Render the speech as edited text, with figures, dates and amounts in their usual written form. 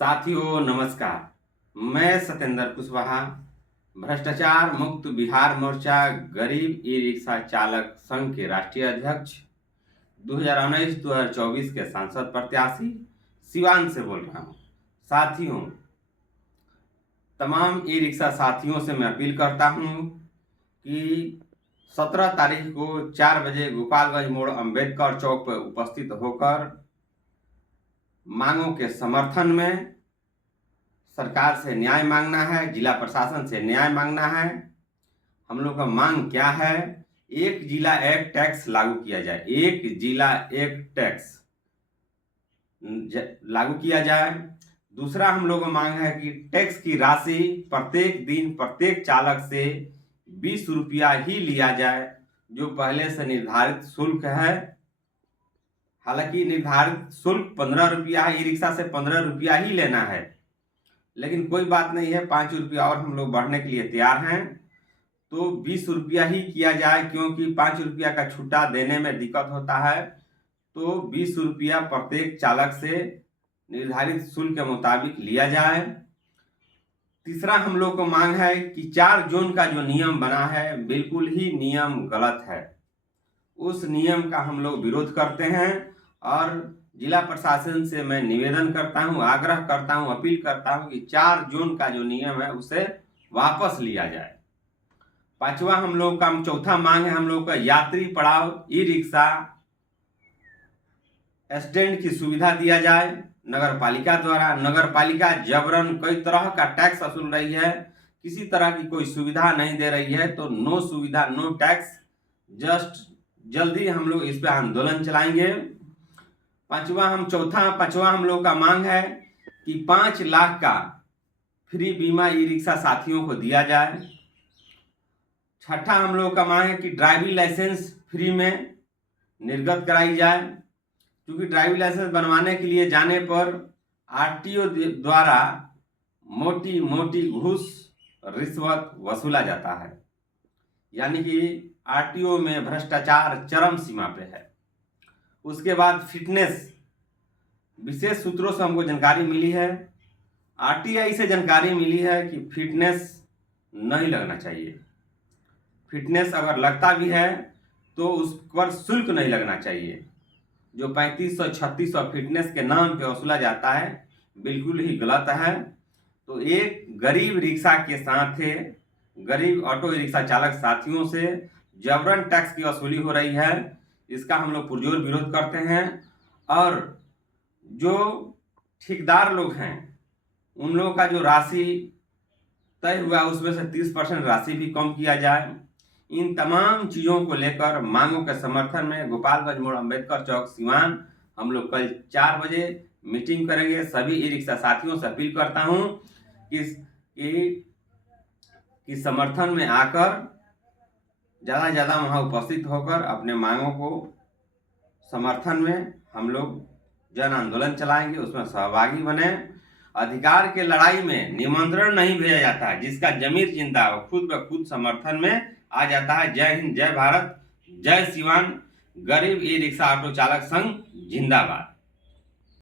साथियों नमस्कार। मैं सत्येंद्र कुशवाहा, भ्रष्टाचार मुक्त बिहार मोर्चा गरीब ई रिक्शा चालक संघ के राष्ट्रीय अध्यक्ष, 2019-2024 के सांसद प्रत्याशी सिवान से बोल रहा हूँ। साथियों, तमाम ई रिक्शा साथियों से मैं अपील करता हूँ कि 17 तारीख को 4 बजे गोपालगंज मोड़ अंबेडकर चौक पर उपस्थित होकर मांगों के समर्थन में सरकार से न्याय मांगना है, जिला प्रशासन से न्याय मांगना है। हम लोग का मांग क्या है? एक जिला एक टैक्स लागू किया जाए, एक जिला एक टैक्स लागू किया जाए। दूसरा हम लोग का मांग है कि टैक्स की राशि प्रत्येक दिन प्रत्येक चालक से 20 रुपया ही लिया जाए, जो पहले से निर्धारित शुल्क है। हालांकि निर्धारित शुल्क 15 रुपया है, ई रिक्शा से 15 रुपया ही लेना है, लेकिन कोई बात नहीं है, 5 रुपया और हम लोग बढ़ने के लिए तैयार हैं। तो 20 रुपया ही किया जाए, क्योंकि 5 रुपया का छूटा देने में दिक्कत होता है। तो 20 रुपया प्रत्येक चालक से निर्धारित शुल्क के मुताबिक लिया जाए। तीसरा हम लोग को मांग है कि 4 जोन का जो नियम बना है, बिल्कुल ही नियम गलत है। उस नियम का हम लोग विरोध करते हैं और जिला प्रशासन से मैं निवेदन करता हूं, आग्रह करता हूं, अपील करता हूं कि 4 जोन का जो नियम है उसे वापस लिया जाए। पांचवा हम लोग का चौथा मांग है हम लोग का यात्री पड़ाव ई रिक्शा स्टैंड की सुविधा दिया जाए नगर पालिका द्वारा। नगर पालिका जबरन कई तरह का टैक्स वसूल रही है, किसी तरह की कोई सुविधा नहीं दे रही है। तो नो सुविधा नो टैक्स, जस्ट जल्दी हम लोग इस पे आंदोलन चलाएंगे। पांचवा हम लोग का मांग है कि 5 लाख का फ्री बीमा ई रिक्शा साथियों को दिया जाए। छठा हम लोग का मांग है कि ड्राइविंग लाइसेंस फ्री में निर्गत कराई जाए, क्योंकि ड्राइविंग लाइसेंस बनवाने के लिए जाने पर आरटीओ द्वारा मोटी मोटी घूस रिश्वत वसूला जाता है, यानी कि आरटीओ में भ्रष्टाचार चरम सीमा पे है। उसके बाद फिटनेस, विशेष सूत्रों से हमको जानकारी मिली है, आरटीआई से जानकारी मिली है कि फिटनेस नहीं लगना चाहिए। फिटनेस अगर लगता भी है तो उस पर शुल्क नहीं लगना चाहिए। जो 3500-3600 फिटनेस के नाम पे वसूला जाता है, बिल्कुल ही गलत है। तो एक गरीब रिक्शा के साथ गरीब ऑटो रिक्शा चालक साथियों से जबरन टैक्स की वसूली हो रही है, इसका हम लोग पुरजोर विरोध करते हैं। और जो ठेकेदार लोग हैं उन लोगों का जो राशि तय हुआ उसमें से 30% राशि भी कम किया जाए। इन तमाम चीज़ों को लेकर मांगों के समर्थन में गोपालगंज मोड़ अंबेडकर चौक सिवान हम लोग कल 4 बजे मीटिंग करेंगे। सभी ई रिक्शा साथियों से अपील करता हूं कि समर्थन में आकर ज़्यादा से ज़्यादा वहाँ उपस्थित होकर अपने मांगों को समर्थन में हम लोग जन आंदोलन चलाएंगे, उसमें सहभागी बने। अधिकार के लड़ाई में निमंत्रण नहीं भेजा जाता है, जिसका जमीर जिंदा हो खुद ब खुद समर्थन में आ जाता है। जय हिंद, जय भारत, जय सिवान, गरीब ई रिक्शा ऑटो चालक संघ जिंदाबाद।